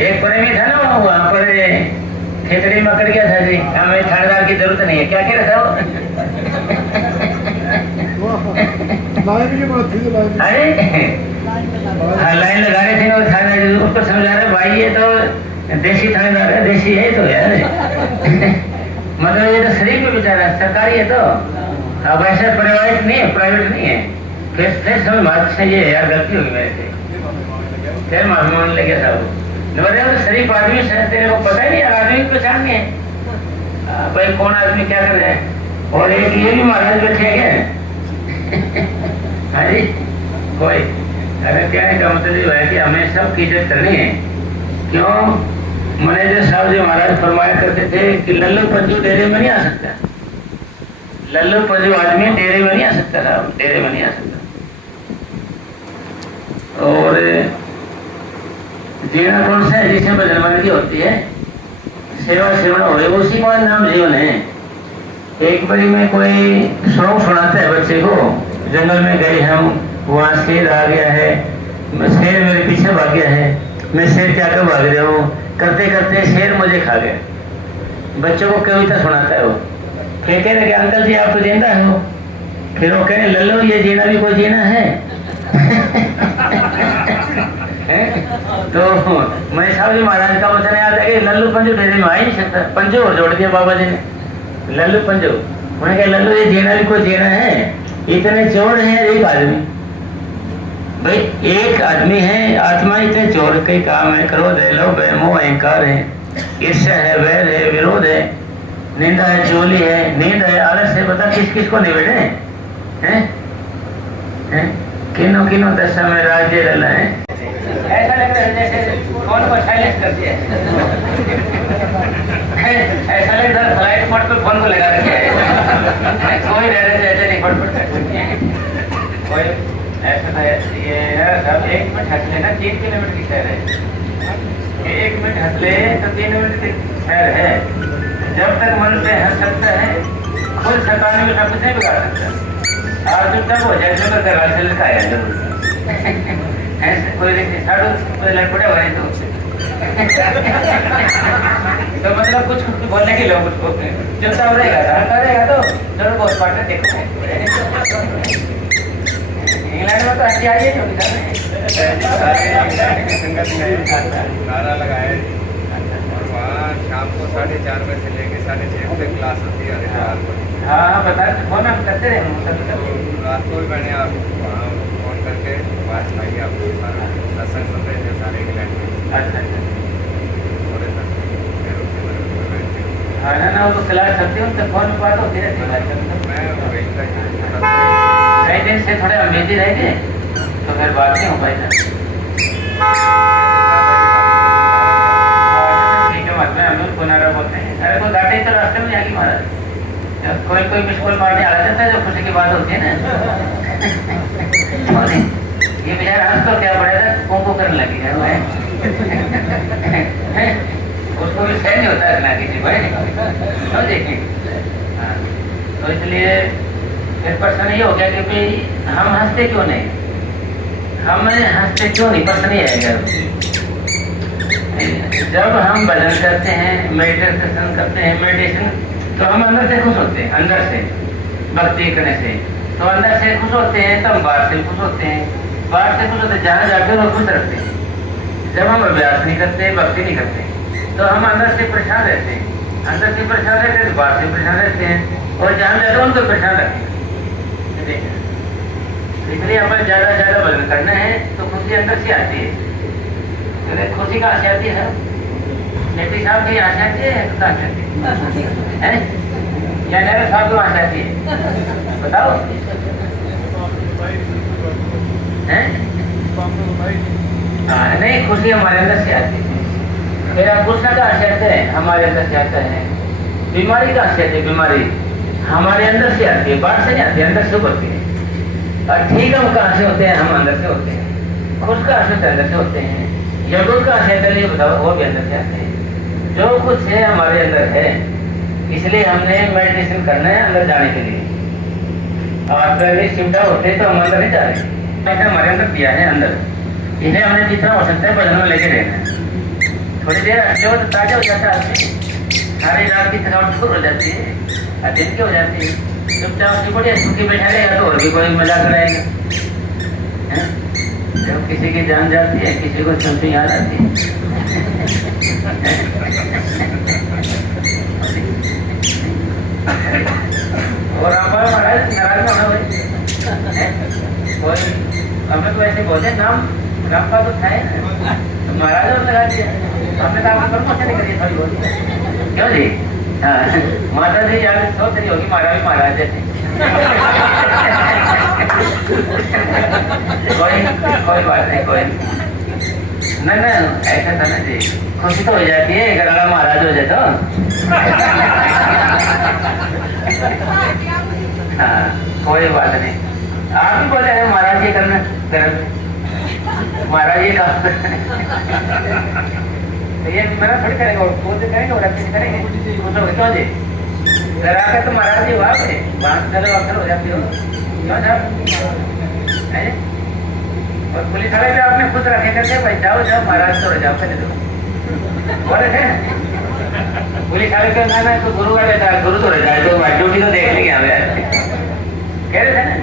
एक परे में था ना वहाँ पर खेतड़ी में कर गया था जी, हमें थानेदार की जरूरत नहीं है, क्या कह रहा था वो? अरे हाँ लाइन लगा रहे थे ना थानेदार, उसको समझा रहे भाई ये तो देसी थानेदार है, देसी है तो यार मतलब ये तो शरीफ में बेचारा सरकारी है तो अब ऐसा प्राइवेट नहीं है, प्राइवेट नहीं है। फिर समझ बात से ये यार गलती होगी मेरे से, फिर माफी मांगने लगे था वो। तो शरीफ आदमी से तेरे को पता ही नहीं यार, आदमी की पहचान नहीं है भाई कौन आदमी क्या कर रहे हैं। और एक ये भी महाराज बैठे हैं हाँ जी कोई अगर क्या है का मतलब है कि हमें सब की इज्जत करनी है। क्यों मैनेजर साहब जी महाराज फरमाया करते थे कि लल्लू पंजू डेरे में नहीं आ सकता, लल्लू पंजू आदमी डेरे में नहीं आ सकता साहब, डेरे में नहीं आ सकता। और जीवन कौन सा है जिसमें भजन की होती है, सेवा सेवन हो उसी का नाम जीवन है। एक बारी में कोई सॉन्ग सुनाता है बच्चे को, जंगल में गए हम वहाँ शेर आ गया है, शेर मेरे पीछे भाग गया है, मैं शेर क्या कर भाग रहा हूँ, करते करते शेर मुझे खा गया। बच्चों को कविता सुनाता है वो। फिर कह रहे अंकल जी आप तो जिंदा हो, फिर वो कह रहे लल्लो ये जीना भी कोई जीना है तो मैं साहब जी महाराज का वचन याद है कि लल्लू पंजू डेरे में आ ही नहीं सकता। पंजू और जोड़ दिया बाबा जी ने, लल्लू पंजू। उन्होंने कहा लल्लू ये जीना भी कोई जीना है, इतने चोर हैं एक आदमी, भाई एक आदमी है आत्मा, इतने चोर के काम है, क्रोध है, लोभ है, मोह अहंकार है, ईर्ष्या है, वैर है, विरोध है, निंदा है, चोली है, नींद है, आलस है। बता किस किस को निबेड़े हैं? किन्नो किन्नो दशा में राज्य डला है। ऐसा लग रहा है जैसे फोन को साइलेंट कर दिया ऐसा लग रहा है फ्लाइट मोड पे फोन को लगा रखे है कोई रह रहे थे ऐसे नहीं फटफट कर सकते कोई ऐसा था। ये सब 1 मिनट हंस लेना 3 किलोमीटर की सैर है, 1 मिनट हंस ले तो 3 मिनट की सैर है। जब तक मन से हंस सकता है खुद सताने में सब कुछ नहीं बिगाड़ सकता। और जब तक हो जाए तो घर से लिखाया जरूर ऐसे कोई साड़ू लड़ पड़े हुए तो मतलब कुछ बोलने के लोग उसको चुपचाप रहेगा, हल्का रहेगा तो जरूर बहुत पार्टनर देखो। इंग्लैंड में तो ऐसी आई है नारा लगाए और वहाँ शाम को 4:30 बजे से लेके 6:30 बजे क्लास होती है। हाँ बता फोन हम करते रहे रात को भी मैंने आप वहाँ फोन करके बात पाई, आपको सारा सत्संग सुन रहे थे सारे इंग्लैंड में। अच्छा हाँ ना वो तो क्लास करती हूँ तो फोन पर बात होती रहती है। मैं वही कई दिन से थोड़े अमेजी रह गए तो फिर बात नहीं हो पाई ना। ठीक है बात में हम लोग पुनरा बोलते हैं। अरे कोई गाड़ी तो रास्ते में जाएगी महाराज, कोई मिस कॉल मारने आ जाता है जो खुशी की बात होती है ना ये बेचारा हंस तो क्या पड़ेगा को करने लगी है उसको भी सहन नहीं होता इतना किसी को देखिए। हाँ तो इसलिए फिर प्रश्न ये हो गया कि भाई हम हंसते क्यों नहीं, हम हंसते क्यों नहीं, प्रश्न ये है। जब हम भजन करते हैं, मेडिटेशन करते हैं, मेडिटेशन तो हम अंदर से खुश होते हैं, अंदर से भक्ति करने से तो अंदर से खुश होते हैं, तो हम बाहर से खुश होते हैं, बाहर से खुश होते हैं, जहाँ जाके वो खुश रखते हैं। जब हम अभ्यास नहीं करते, भक्ति नहीं करते तो हम अंदर से परेशान रहते हैं, अंदर से परेशान रहते हैं तो बाहर से परेशान रहते हैं, और जहाँ जाते हैं उनको परेशान रखते हैं। इसलिए हमें ज़्यादा ज़्यादा भजन करना है तो खुशी अंदर से आती है। खुशी कहाँ से आती है? नेत्री साहब की यहाँ से आती है, कहाँ से आती है? या नेहरू साहब की वहाँ से आती है? बताओ नहीं, खुशी हमारे अंदर से आती है। मेरा गुस्सा कहाँ से आता है? हमारे अंदर से आता है। बीमारी कहाँ से आती है? बीमारी हमारे अंदर से आती है, बाहर से नहीं आती, अंदर से उभरती है। और ठीक हम कहाँ से होते हैं? हम अंदर से होते हैं। खुश कहाँ से? अंदर से होते हैं। जरूर कहाँ से आता है? बताओ, वो भी अंदर से आते हैं। जो कुछ है हमारे अंदर है, इसलिए हमने मेडिटेशन करना है अंदर जाने के लिए। और पहले चिंता होते तो हम अंदर नहीं जा रहे, हमारे अंदर दिया है अंदर, इन्हें हमने जितना हो सकता है भजन में लेके रहना है। थोड़ी देर हटते हो तो ताजा हो जाता है आदमी, सारी रात की थकावट दूर हो जाती है और दिन की हो जाती है। चुपचाप उसकी बढ़िया सुखी बैठा रहेगा तो और भी कोई मजा कराएगा। जब किसी की जान जाती है, किसी को चलती याद आती है। और रामपाल महाराज नाराज ना होना भाई, कोई हमें तो ऐसे बोलते नाम रामपाल तो था ना, तो महाराज और लगा दिया, हमने तो आपको प्रमोशन नहीं करी थोड़ी बहुत, क्यों जी? हाँ, माता जी यार सोच रही होगी महाराज भी महाराज जैसे। कोई बात नहीं, कोई ना ना, ऐसा था ना जी, खुशी तो हो जाती है अगर अगला महाराज हो जाए तो। हाँ, कोई बात नहीं, आप भी बोले महाराज ये करना कर, महाराज ये काम तो ये मेरा थोड़ी करेगा, वो तो करेंगे और अच्छे से करेंगे, वो तो क्यों जी घर आकर तो महाराज जी वहाँ पे बात चलो अक्सर हो जाती हो क्यों साहब है। और पुलिस वाले भी आपने खुद रखे करके भाई जाओ जाओ महाराज तो जाओ पहले तो बोले थे पुलिस वाले के ना तो गुरु का बेटा गुरु तो रह जाए तो ड्यूटी तो देख लेंगे हमें कह रहे थे ना।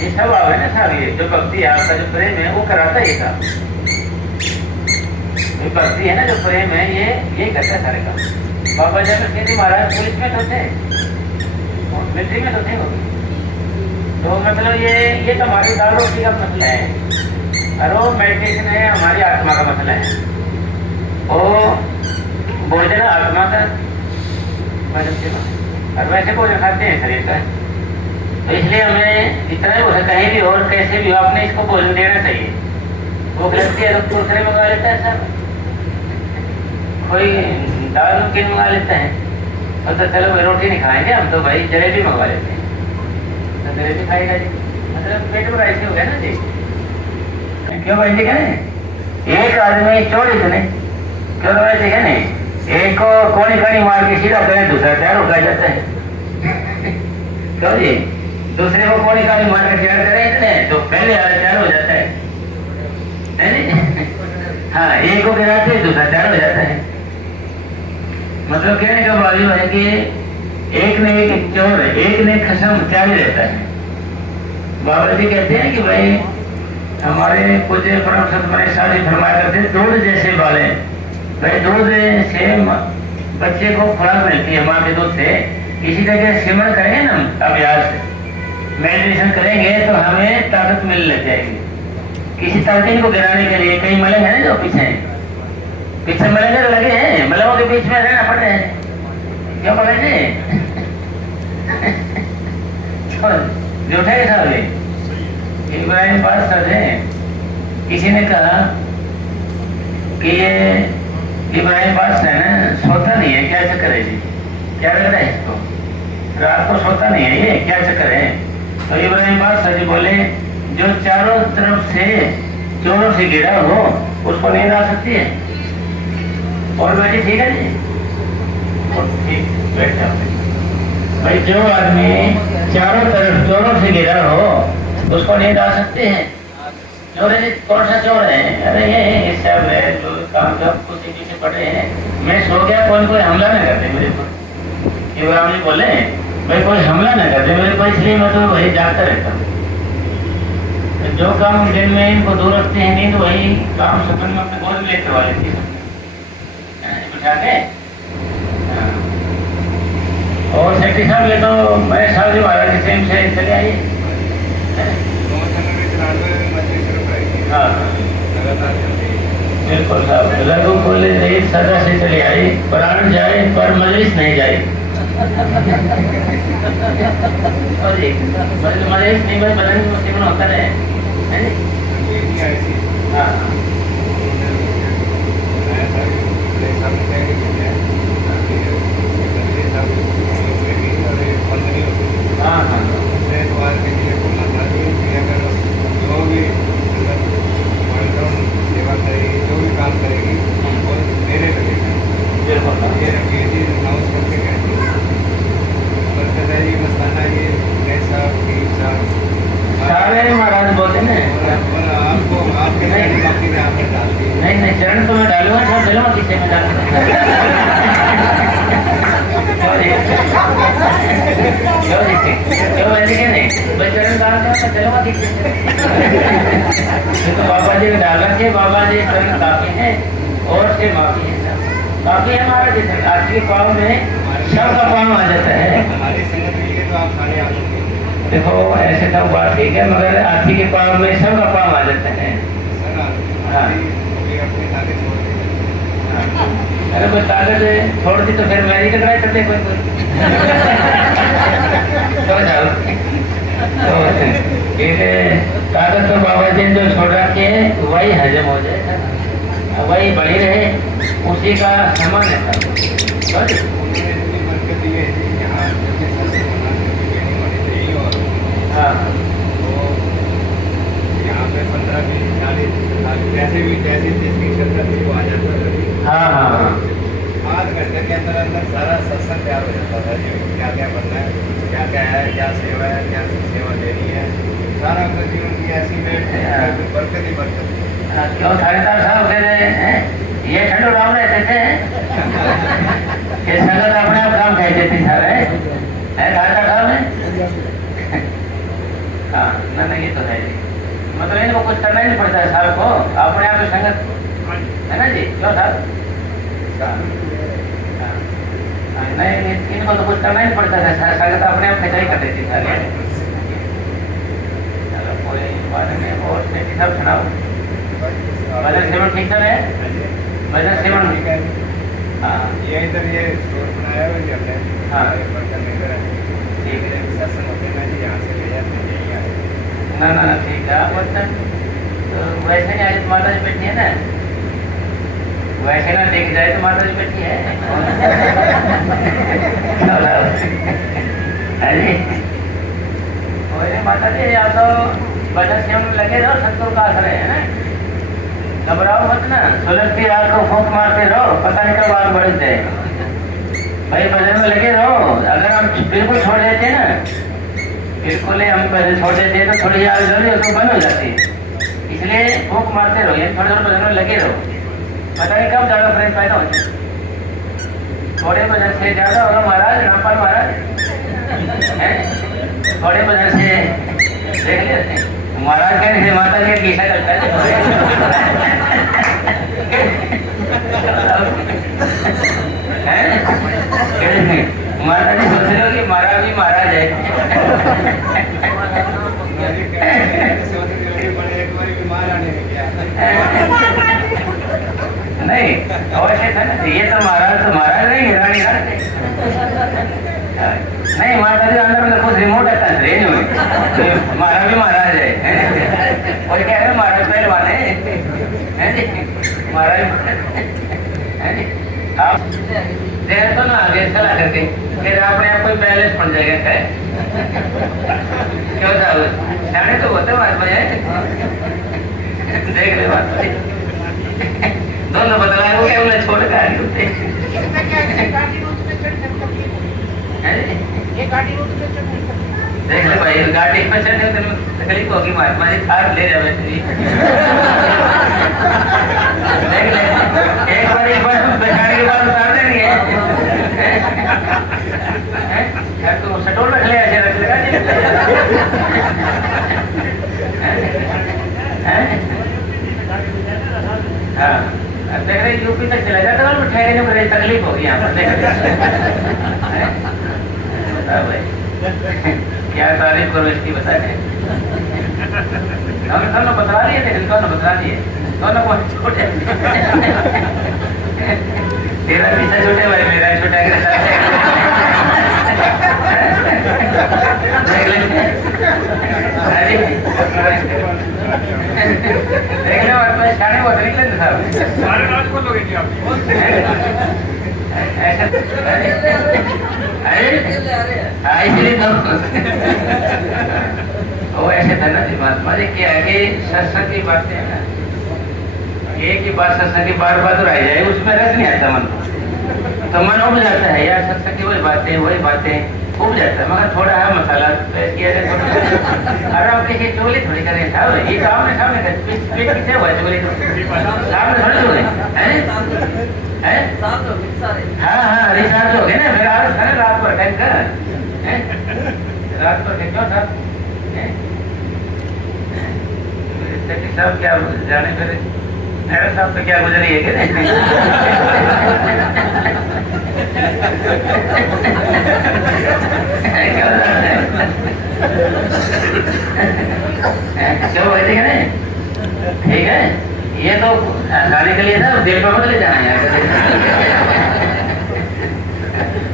ये सब आवे ना साहब, ये जो भक्ति है आपका जो प्रेम है वो कराता है साहब, जो भक्ति है ना जो प्रेम है ये करता है सारे काम। बाबा जगत जी महाराज पुलिस में तो थे, मिलिट्री में तो थे वो, तो मतलब ये तो हमारी दाल रोटी का मसला है और वो मेडिटेशन है हमारी आत्मा का मसला है। वो भोजन आत्मा का और वैसे भोजन खाते हैं शरीर का, तो इसलिए हमें इतना ही हो सकता कहीं भी और कैसे भी हो आपने इसको भोजन देना चाहिए। वो लगती है तो दूसरे मंगा लेता है सब, कोई दाल नमकीन मंगा लेता है और तो चलो भाई रोटी नहीं खाएंगे हम तो भाई जलेबी मंगवा लेते हैं, तो जलेबी खाएगा जी, मतलब पेट में ऐसे हो गया ना जी। क्यों भाई जी कहें एक आदमी चोर इतने क्यों भाई जी कहें एक को कोनी खानी मार के सीधा करें दूसरा तैयार हो जाता है। क्यों जी दूसरे को कोनी खानी मार के तैयार करें इतने तो पहले तैयार हो जाता है नहीं? हाँ, एक को गिराते दूसरा तैयार हो जाता है। मतलब कहने का भाव है कि एक ने एक चोर एक ने खसम तैयार रहता है। बाबा जी कहते हैं कि भाई हमारे पूज्य परम संत मनीष साहब जी फरमाया करते दूध जैसे बाले, भाई दूध से बच्चे को खुराक मिलती है माँ के दूध से, इसी तरह सिमरन करेंगे ना अभ्यास मेडिटेशन करेंगे तो हमें ताकत मिल लग जाएगी। किसी ताकत को गिराने के लिए कई मलंग है ना जो पीछे मलंग लगे हैं, मलंगों के बीच में रहना पड़ रहे हैं, क्यों पकड़ जी जोठे के साथ इब्राहिम बादशाह थे, किसी ने कहा कि ये इब्राहिम बादशाह है ना सोता नहीं है, क्या चक्कर है जी, क्या लग रहा है इसको रात को सोता नहीं है ये क्या चक्कर है। तो इब्राहिम बादशाह जी बोले जो चारों तरफ से चोरों से घिरा हो उसको नींद आ सकती है। और बेटी ठीक है जी, ठीक बैठ जाओ भाई। जो आदमी चारों तरफ चोरों से घिरा हो उसको नींद आ सकती है। चोर कौन सा चोर है? अरे ये सब है जो काम सब कुछ पीछे पड़े हैं, मैं सो गया कोई हमला न करते मेरे को। इब्राहिम जी बोले भाई कोई हमला न करते मेरे को, इसलिए मैं तो वही जागता रहता हूँ। जो काम दिन में इनको दूर रखते हैं नींद वही काम सपन में अपने गोद में लेते वाले थी बिठा के। और सेक्रेटरी साहब ये तो मैं साहब जी महाराज सेम से चले आइए। हाँ बिल्कुल साहब, लघु बोले रही सदा से चले आई, प्राण जाए पर मजलिस नहीं जाए। मजलिस नहीं बस बदन की मुसीबत होता रहे। हाँ हाँ हाँ सेवा करेगी जो भी काम करेगी वो मेरे लगेगा। ये चीज अनाउंस करके कहती है मस्ताना ये साहब सारे महाराज चरण तो मैं डालूंगा, सब चलूंगा किसे में डाल क्यों वैसे क्या नहीं, मैं चरण डालता हूँ तो चलूंगा किसे। तो बाबा जी ने डाल रखे, बाबा जी चरण काफी है और से माफी है, काफी है हमारा। जैसे आज के पाँव में सबका पाँव आ जाता है। हमारी संगत मिलेगी तो आप सारे आ जाओगे। देखो ऐसे तो बात ठीक है, मगर हाथी के पाँव में सबका पाँव आ जाता है। हाँ। अपनी ताकत छोड़ दी। अरे कोई ताकत छोड़ दी तो फिर मैं ही टकराए चलते कोई तो जाओ। तो ताकत तो बाबा जी ने जो छोड़ रखी है वही हजम हो जाए, वही बनी रहे, उसी का समान है। हाँ यहाँ पे 15, 20, 40, जैसे भी जैसे जिसकी क्षमता थी वो आ जाता था। हाँ हाँ हाँ। आध घंटे के अंदर अंदर सारा सत्संग तैयार हो जाता था जी, क्या क्या बनना है, क्या क्या है, क्या सेवा है, क्या सेवा देनी है, सारा अपने जीवन की ऐसी में बरकत ही बरकत। क्यों थानेदार साहब कह रहे हैं ये ठंडो राम रहते थे ये संगत अपने आप काम कहते थे सारे है थानेदार साहब है। हाँ ना ये तो है जी, मतलब इनको कुछ करना ही नहीं पड़ता है साहब को, अपने आप संगत है ना जी। क्यों साहब नहीं इनको तो कुछ करना ही नहीं पड़ता था, संगत अपने आप खिंचाई कर देती सारे। चलो कोई बात नहीं, और सब सुनाओ। भजन सेवन ठीक चल है, भजन सेवन ठीक है। हाँ ये इधर ये स्टोर बनाया हुआ जी हमने। हाँ। बर्तन लेकर ठीक है, सत्संग होते हैं ना जी, यहाँ से ले जाते हैं यहीं आए। ना ठीक है। आप बर्तन तो वैसे नहीं आज माता जी बैठी है ना, वैसे ना देख जाए तो माता जी बैठी है। माता जी या तो भजन सेवन लगे रहो, सत्संग का असर है ना, घबराओ मत ना, सुलगती आग को फूंक मारते रहो, पता नहीं कब आग बढ़ जाए। भाई भजन में लगे रहो, अगर हम बिल्कुल छोड़ देते हैं ना, बिल्कुल हम भजन छोड़ देते हैं तो थोड़ी आग जल्दी उसको बंद हो जाती है, इसलिए फूंक मारते रहो, यानी थोड़े थोड़े भजन में लगे रहो, पता नहीं कब ज्यादा प्रेम पैदा हो जाए। थोड़े भजन से ज्यादा होगा महाराज, रामपाल महाराज थोड़े भजन से देख लेते महाराज कहने माता जी गीसा करता है। माता जी सोच रहे हो कि महाराज भी महाराज है। नहीं अवश्य था ना, ये तो महाराज नहीं, रानी राज नहीं, माता जी अंदर में कुछ रिमोट है रेंज में, महाराज भी महाराज है। और क्या है महाराज पहलवान है महाराज आप देर तो ना आगे चला करके फिर अपने आप कोई बैलेंस बन जाएगा है। क्यों साहब सियाने तो होते बात में देख ले बात दोनों बदलाए हुए हमने छोड़ गाड़ी होते देख ले भाई, गाड़ी में चढ़ने में तकलीफ होगी, महात्मा जी थार ले जाए देख ले, एक बार बैठाने के बाद उतार देंगे। तो सटोल रख ले, ऐसे रख लेगा हाँ देख रहे यूपी तक चला जाता है, ठहरने में तकलीफ होगी यहाँ पर। देख भाई क्या तारीफ करो इसकी, बता दें दोनों बतला दिए थे, दोनों बतला दिए, दोनों को छोटे तेरा पीछा छोटे भाई, मेरा छोटा देख लो शाने बहुत निकले साहब सारे राज को लोगे क्या इसलिए तो वो ऐसे था ना जी। महात्मा जी क्या है कि सत्संग की बातें है ना, एक ही बात सत्संग की बार बार दोहराई जाए उसमें रस नहीं आता मन, तो मन उब जाता है यार, सत्संग की वही बातें खूब जाता है, मगर थोड़ा है मसाला पेश किया जाए थोड़ा। अरे आप किसी चोली थोड़ी करें साहब, ये सामने सामने कर पीठ पीछे हुआ चोली सामने थोड़ी हुए हैं। हाँ हाँ रिचार्ज हो गए ना, फिर आज सारे रात भर टाइम कर रात भर क्यों साहब साहब क्या जाने फिर मेरे साहब तो क्या गुजरी है कि क्यों बैठे कि नहीं? ठीक है, ये तो गाने के लिए था, दिल पर मत ले जाना यार।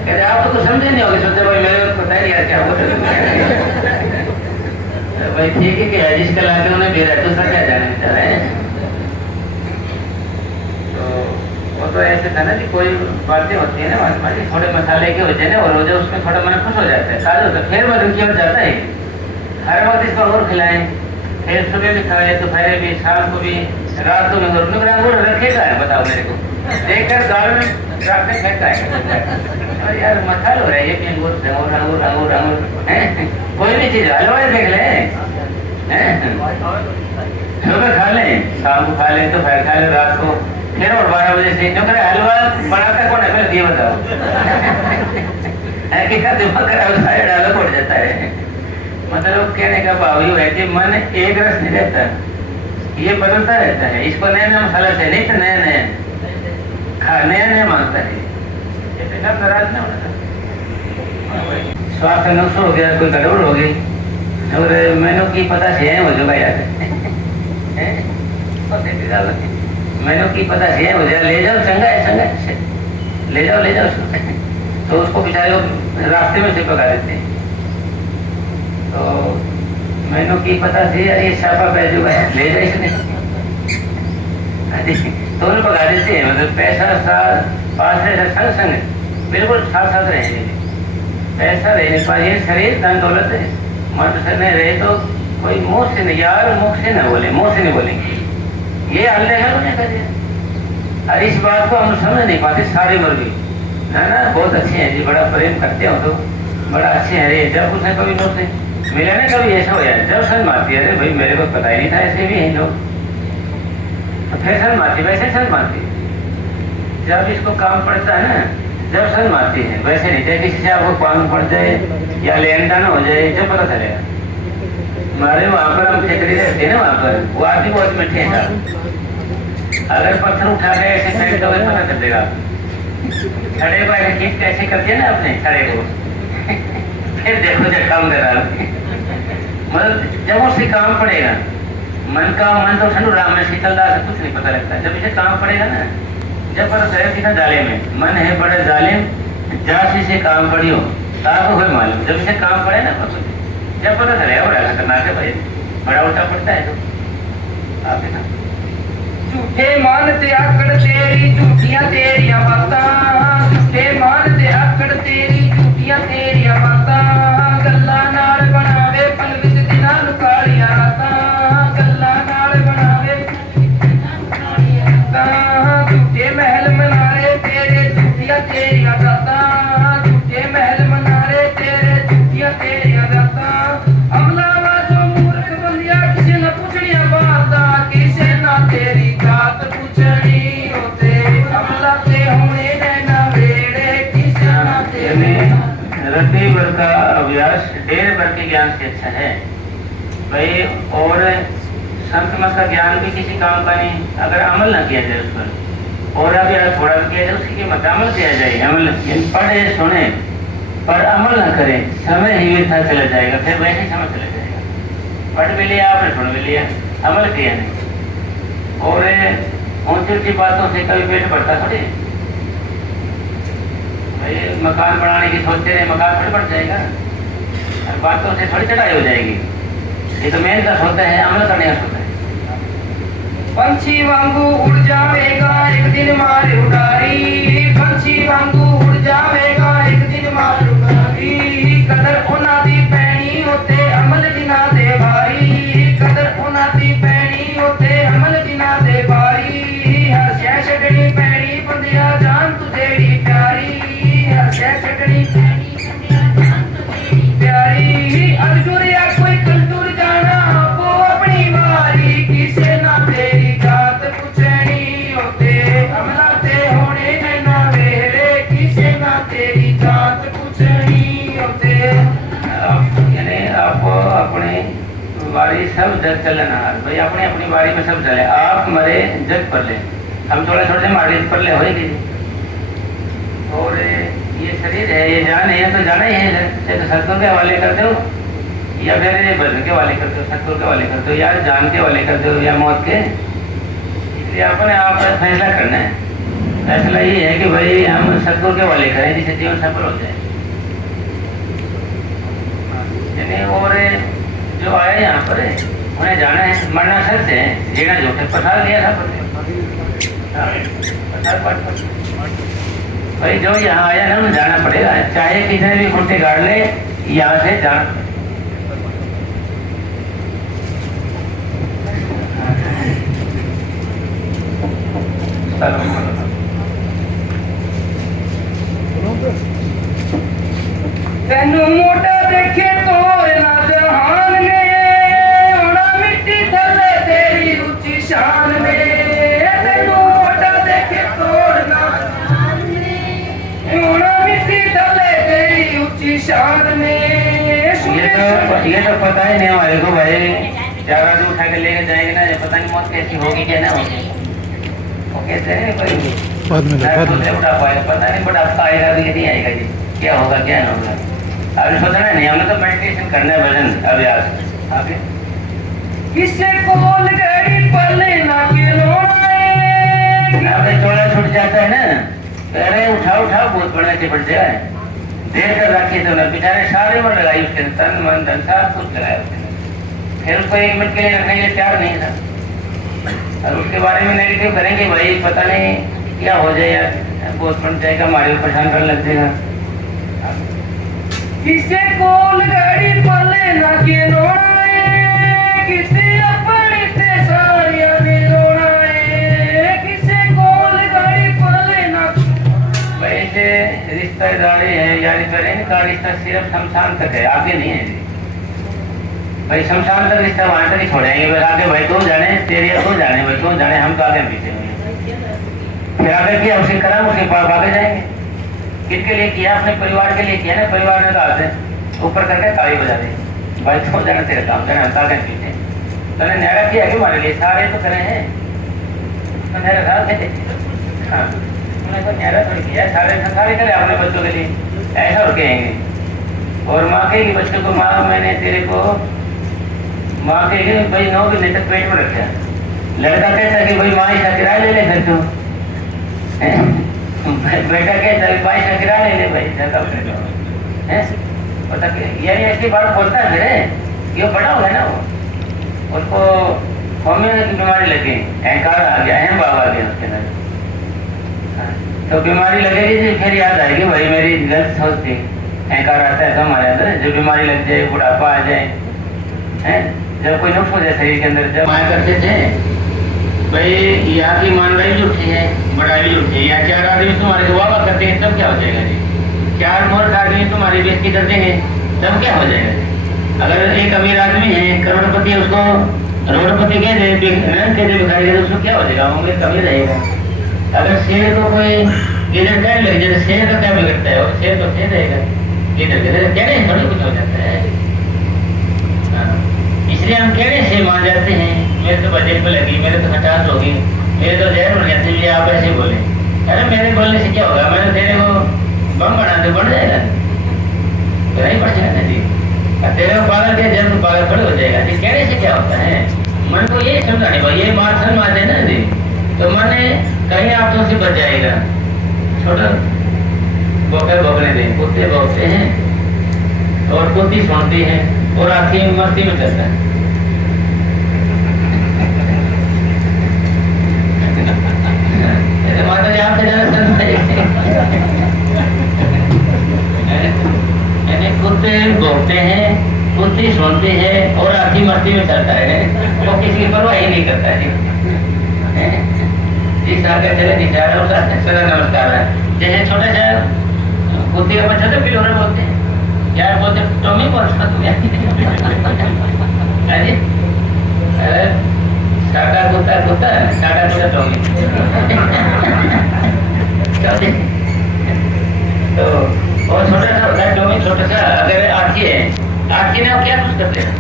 कहते आप तो कुछ समझे नहीं होगे, सोचते भाई मेरे को पता ही यार क्या होगा। भाई ठीक है कि जिसका लाके उन्हें दे रहा है दूसरा क्या जाने बेचारा है। तो वो तो ऐसे था ना कि कोई बातें होती है ना हमारी थोड़े मसाले के होते हैं ना, और रोजे उसमें थोड़ा मन खुश हो जाता है, ताजा होता है, फिर मन की ओर जाता है। हर वक्त इसको और खिलाएं, फिर सुबह भी खाए, दोपहर भी, शाम को भी, रात को भी। अंगूर रखेगा है बताओ मेरे को, देखकर दाल में रख के फेंकता है। और यार मसाल हो रहा है ये भी अंगूर अंगूर अंगूर अंगूर कोई भी चीज हलवा देख ले, सुबह खा लें, शाम को खा लें, दोपहर खा लें, रात को फिर, और 12 बजे से जो करे हलवा बनाता कौन है पहले ये बताओ। क्या दिमाग खराब डालो उठ जाता है। मतलब कहने का भाव ये है कि मन एक रस नहीं रहता, ये बदलता रहता है, इसको नया नया मसाला चाहिए, नहीं तो नया नया नया नया मांगता है। ऐसे सब नाराज नहीं होना। स्वास्थ्य नुक्स हो गया, कोई गड़बड़ हो गई, और मैंने की पता से हो जाएगा यार, मैंने की पता से हो जाए, ले जाओ चंगा है, चंगा है, ले जाओ तो उसको बेचारे रास्ते में से पका देते हैं। तो मैंने की पता से यार ये छापा पै जो है ले जाए इसने, तो उन्हें पका देते हैं। मतलब पैसा पास रहे संग संग बिल्कुल साथ साथ रहेंगे, पैसा रहने पर ये शरीर धन दौलत है, मन से नहीं रहे तो कोई मुँह से नहीं, यार मुख से न बोले, मुँह से नहीं बोलेंगे, ये हल देगा उन्हें कर दिया। और इस बात को हम समझ नहीं पाते सारे वर्ग है ना, बहुत अच्छे हैं जी, बड़ा प्रेम करते हो तो बड़ा अच्छे हैं रे। जब उसने कभी मुझसे मिला ना, कभी ऐसा हो जाए जब सन मारती है, अरे भाई मेरे को पता ही नहीं था ऐसे भी हैं लोग, तो फिर सन मारती, वैसे सन मारती जब इसको काम पड़ता है ना, जब सन मारती है वैसे नहीं थे, किसी से आपको काम पड़ जाए या लेन देन हो जाए जब पता चलेगा। हमारे वहाँ पर हम ठेकरी रहते हैं ना, वहाँ पर वो आदमी बहुत मीठे हैं, अगर पत्थर उठा के ऐसे फेंक दोगे पता चल देगा। छड़े को ऐसे खींच कैसे करते हैं ना अपने छड़े को, फिर देखो जब काम कर रहा मतलब जब उससे काम पड़ेगा, मन तो ठंडू राम में शीतलदार से कुछ नहीं पता लगता, जब इसे काम पड़ेगा ना, जब पता चलेगा कितना जालिम है, मन है बड़ा जालिम, जासी से काम पड़ी हो तो आपको कोई मालूम, जब इसे काम पड़े ना जब पता चलेगा बड़ा खतरनाक है भाई, बड़ा उल्टा पड़ता है। तो आप देखा झूठे मानते आकड़ तेरी झूठियां तेरिया बातां, झूठे मानते आकड़ तेरी झूठियां तेरिया बातां, गल्ला नाल बनावे पल विच दिनां नूं कालियां रातां, गल्ला नाल बनावे झूठे महल मनारे तेरे झूठियां तेरिया रातां, झूठे महल मनारे तेरे झूठियां तेरिया रातां, अमलावा जो मूर्ख बंदिया किसे न पुछड़ियां बातां, किसे ना तेरी बात पूछनी होते अमला ते होने नैना वेड़े, किसे ना तेरे रत्ती भर का अभ्यास 1.5 भर के ज्ञान से अच्छा है भाई। और संत मत का ज्ञान भी किसी काम का नहीं, अगर अमल न किया जाए उस पर, और अभी थोड़ा भी किया जाए उसकी कीमत अमल किया जाए, अमल पढ़े सुने पर अमल न करें, समय ही व्यर्थ चला जाएगा, फिर वैसे ही समय चला जाएगा। पढ़ भी लिया आपने, सुन भी लिया, अमल किया नहीं, और ऊंची ऊंची बातों से कभी पेट भरता थोड़ी। भाई मकान बनाने की सोचते रहे, मकान थोड़ी बढ़ जाएगा, बातों से थोड़ी चढ़ाई हो जाएगी। ये तो मेन का होता है, अमल करने का होता है। पंछी वांगू उड़ जावेगा एक दिन मार उड़ारी, पंछी वांगू उड़ जावेगा एक दिन मार उड़ारी, कदर ओना दी पैनी होते अमल जिना दे भारी, कदर ओना दी पैनी होते अमल जिना दे भारी, हर शै छड्डनी पैनी बंदिया जान तू जेड़ी प्यारी, हर शै छड्डनी पैनी बंदिया जान तू बारी सब जग चलना भाई अपनी अपनी बारी में सब चले आप मरे जग पर ले हम थोड़े थोड़े मारे पर ले होगी और ये शरीर है ये जान है तो जाना ही है तो सत्संग के हवाले करते हो या फिर भजन के वाले करते हो सत्संग के वाले करते हो या जान के वाले करते हो या मौत के इसलिए आपने आप फैसला करना है फैसला ये है कि भाई हम सत्संग के वाले करें जिससे जीवन सफल हो जाए और जो आया यहाँ पर उन्हें जाना है मरना सच है जीना झूठ है पसार लिया था भाई जो यहाँ आया ना उन्हें जाना पड़ेगा चाहे कितने भी घंटे गाड़ ले यहाँ से जाना तेनू मोटा देखे तोर ना जहान में होना मिट्टी थले तेरी ऊंची शान में तेनू मोटा देखे तोर ना जहान में होना मिट्टी थले तेरी ऊंची शान में ये तो पता ही नहीं हमारे को भाई चार आदमी उठा के लेके जाएंगे ना पता नहीं मौत कैसी होगी क्या ना होगी वो कहते हैं भाई उठा पाएगा पता नहीं बट आपका आएगा भी नहीं आएगा जी क्या होगा क्या नहीं होगा अभी सोचना नहीं हमें तो मेडिटेशन करना है भजन अभ्यास आगे किससे कोल गड़ी पले ना के अबे चोला छूट जाता है ना अरे उठाओ उठाओ बहुत बड़ा चिपट जाए देर कर रखी तो ना बेचारे सारे मन लगाई उसके तन मन धन सब कुछ लगाया उसने फिर उसको 1 मिनट के लिए रखने के लिए तैयार नहीं था और उसके बारे में नेगेटिव करेंगे भाई पता नहीं क्या हो जाए यार बहुत बन जाएगा हमारे को परेशान करने लग जाएगा किसे कोल गड़ी पले ना के किसे अपने ते सारिया ने रोना किसे कोल गड़ी पले ना वैसे रिश्तेदारी है यानी करें का रिश्ता सिर्फ शमशान तक है आगे नहीं है भाई शमशान तक रिश्ता वहां तक ही छोड़ेंगे बस आगे भाई तू जाने तेरे तू जाने भाई तू जाने हम तो आगे पीछे हुए फिर आगे किया उसे करा उसके पास आगे जाएंगे किसके लिए किया अपने परिवार के लिए किया ना परिवार ने कहा थे ऊपर करके ताली बजा दी भाई छोड़ जाना तेरा काम करना ताकत पीछे तूने न्यारा किया कि हमारे लिए सारे तो करे हैं तो न्यारा था हाँ तूने तो न्यारा थोड़ी किया सारे करे अपने बच्चों के लिए ऐसा और कहेंगे और माँ कहेगी बच्चों को माँ मैंने तेरे को माँ कहेगी भाई 9 महीने तक पेट में रखा लड़का कहता कि भाई माँ ऐसा किराया ले ले फिर तू बेटा कहता है भाई ऐसा किराया ले ले भाई जगह पता यानी ऐसी बात बोलता है फिर ये बड़ा होगा ना वो उसको होमियो की बीमारी लगी अहंकार आ गया अहम भाव आ गया उसके अंदर तो बीमारी लगेगी जी फिर याद आएगी भाई मेरी गलत सोच थी अहंकार आता है तो हमारे अंदर जो बीमारी लग जाए बुढ़ापा आ जाए हैं जब कोई नुक्स हो जाए शरीर के अंदर जब आया करते थे भाई यहाँ की ईमानदारी भी उठी है बड़ाई भी उठी है या 4 आदमी तुम्हारे को वापस करते हैं तब क्या हो जाएगा जी 4 मूर्ख आदमी तुम्हारी बेइज्जती कर देंगे तब क्या हो जाएगा अगर एक अमीर आदमी है करोड़पति उसको करोड़पति कह दे भिखारी तो उसको क्या हो जाएगा वो कमी रहेगा अगर शेर को कोई गिदड़ कहने लगे जैसे शेर का क्या बिगड़ता है शेर तो शेर रहेगा गिदड़ कहने थोड़ी कुछ हो जाता है इसलिए हम कहने से मान जाते हैं मेरे तो बजट पे लगी मेरे तो खटास होगी मेरे तो जहर बन जाती है आप ऐसे बोले अरे मेरे बोलने से क्या होगा मैंने तेरे को बम बना दे बढ़ जाएगा नहीं बढ़ जाएगा जी तेरे को पागल के जब तो पागल थोड़ी हो जाएगा जी कहने से क्या होता है मन को ये समझाने भाई ये बात समझ आते ना जी तो मन कहीं आप तो से बच जाएगा छोटा बोके भोगने दें कुत्ते भोगते हैं और कुत्ती सुनती है और आखिर मस्ती में चलता है माता जी आपसे कुत्ते भोगते हैं कुत्ती सुनती है और आखिर मस्ती में चलता है वो किसी की परवाह ही नहीं करता है जिस आगे चले नहीं जा रहा उसका सदा नमस्कार है जैसे छोटा सा कुत्ते का बच्चा तो पिलोरा बोलते हैं यार बोलते टॉमी बोलता अरे साका कुत्ता कुत्ता साका कुत्ता टॉमी तो और छोटा सा होता है टॉमी छोटा सा अगर आठी है आठी ने क्या कुछ करते हैं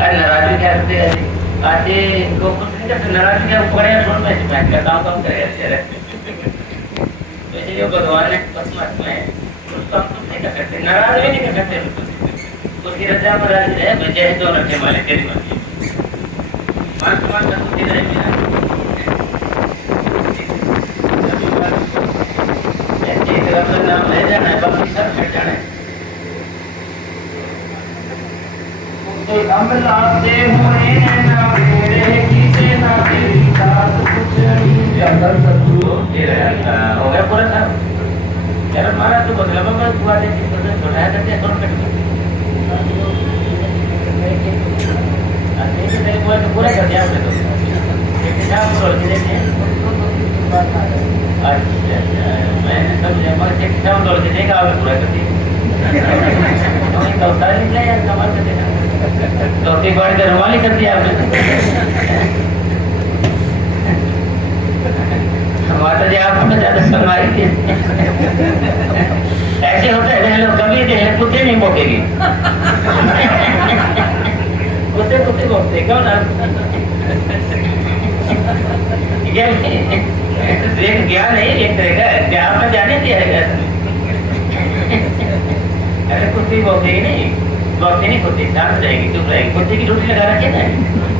आज नाराज भी क्या करते हैं आज ये इनको कुछ नहीं करते नाराज क्या पकड़े छोड़ में बैठ के काम करे ऐसे रहते वैसे जो भगवान ने परमात्मा है उस काम तुम नहीं कर सकते नाराज भी नहीं कर सकते उसकी रजा में राजी रहे जय तो रखे माले तेरी मर्जी मान सम्मान का सुखी रहे मेरा ऐसे तरफ नाम ले जाना है बाकी सब हट जाना है अमला से मोरे ना मेरे किसे ना तेरी साथ कुछ नहीं जंगल सत्तू तेरा हो गया पूरा था यार मारा तो बदला में हुआ दे छोटा करके कौन कट गया पूरा कर दिया आपने तो बोल के देखे अच्छा मैंने समझा मगर चेक साउंड बोल के देखा आपने पूरा कर दिया तो सारे निकले यार कमाल कर देना तो एक बार का रुमाल ही कर दिया आपने माता जी आपको ज्यादा शर्माई थी ऐसे होता है लोग कभी देख कुत्ते नहीं भोंकेगी कुत्ते कुत्ते भोंकते क्यों ना ज्ञान नहीं एक तरह का ज्ञान में जाने दिया है अरे कुत्ते भोंकेगी नहीं भोंकते नहीं कुत्ते शांत रहेगी चुप रहेगी कुत्ते की रोटी लगा रखी है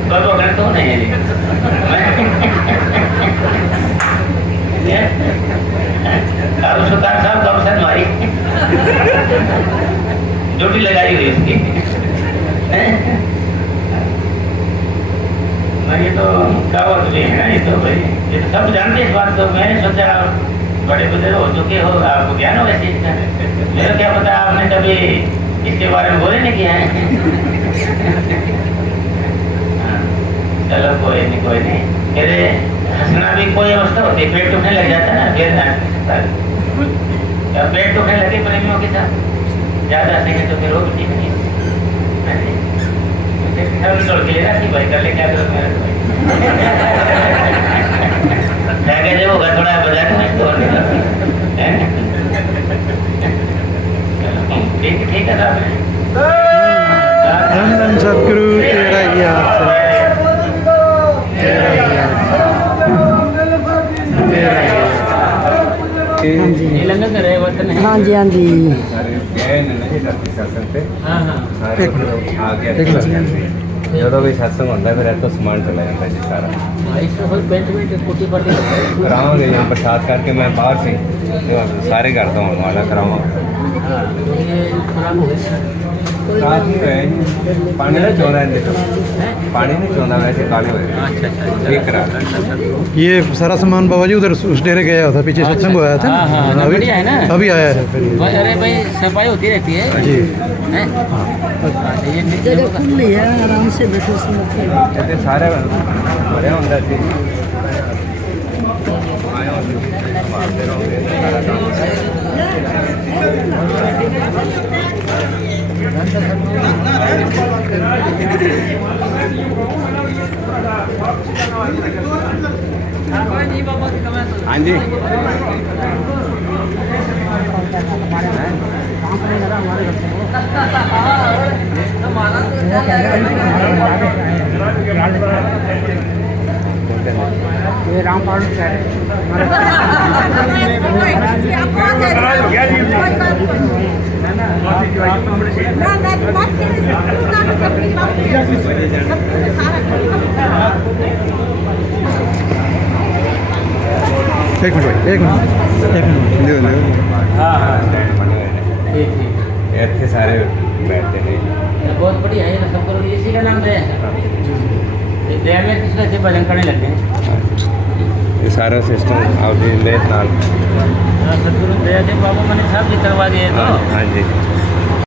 ना भोंकना तो नहीं है सुल्तान साहब कब सर मारी ड्यूटी लगाई हुई उसकी ये तो कहावत भी है ना ये तो भाई ये तो सब जानते इस बात को मैंने सोचा बड़े बुजुर्ग हो चुके हो आपको ज्ञान हो ऐसे इसका मेरा क्या पता आपने कभी इसके बारे में बोले नहीं किया है चलो कोई नहीं मेरे हंसना भी कोई अवस्था होती है पेट दुखने लग जाता है ना फिर पेट दुखने लगे प्रेमियों के साथ ज्यादा हंसेंगे तो फिर वो भी ठीक नहीं तोड़ के लेना थी भाई कर ले क्या करो मेरा कैसे होगा थोड़ा बाजार में तो ठीक है साहब सतगुरु तेरा ही हाथ हाँ जी हाँ जी ਜਦੋਂ ਵੀ ਸਤਸੰਗ ਹੁੰਦਾ ਫਿਰ ਇੱਥੋਂ ਸਮਾਨ ਚਲਾ ਜਾਂਦਾ ਜੀ ਸਾਰਾ ਕਰਾਵਾਂਗੇ ਜਾਂ ਪ੍ਰਸ਼ਾਦ ਕਰਕੇ ਮੈਂ ਬਾਹਰ ਸੀ ਸਾਰੇ ਘਰ ਤੋਂ ਆਉਣ ਵਾਲਾ ਕਰਾਵਾਂਗਾ ਰਾਤ ਨੂੰ ਹੈ ਜੀ ਪਾਣੀ ਨਹੀਂ ਚੋਂਦਾ ਇਹਦੇ ਤੋਂ पानी नहीं चौंदा वैसे काले हुए अच्छा ठीक करा ये सारा सामान बाबा जी उधर उस डेरे गया था पीछे सत्संग आया था अभी है ना अभी आया है अरे भाई सफाई होती रहती है जी जगह खुली है आराम से बैठो ਇੱਥੇ ਸਾਰੇ ਭਰਿਆ ਹੁੰਦਾ ਸੀ हाँ जी ये रामपाल एक मिनट हाँ हाँ स्टैंड बने हुए हैं ਇੱਥੇ ਸਾਰੇ बैठते हैं बहुत बढ़िया है सब करो इसी का नाम दया है दया में किसका से भजन करने लगते हैं ये सारा सिस्टम आपके लेत नाल सतगुरु दया के बाबा मैंने साहब जी करवा दिए तो हाँ जी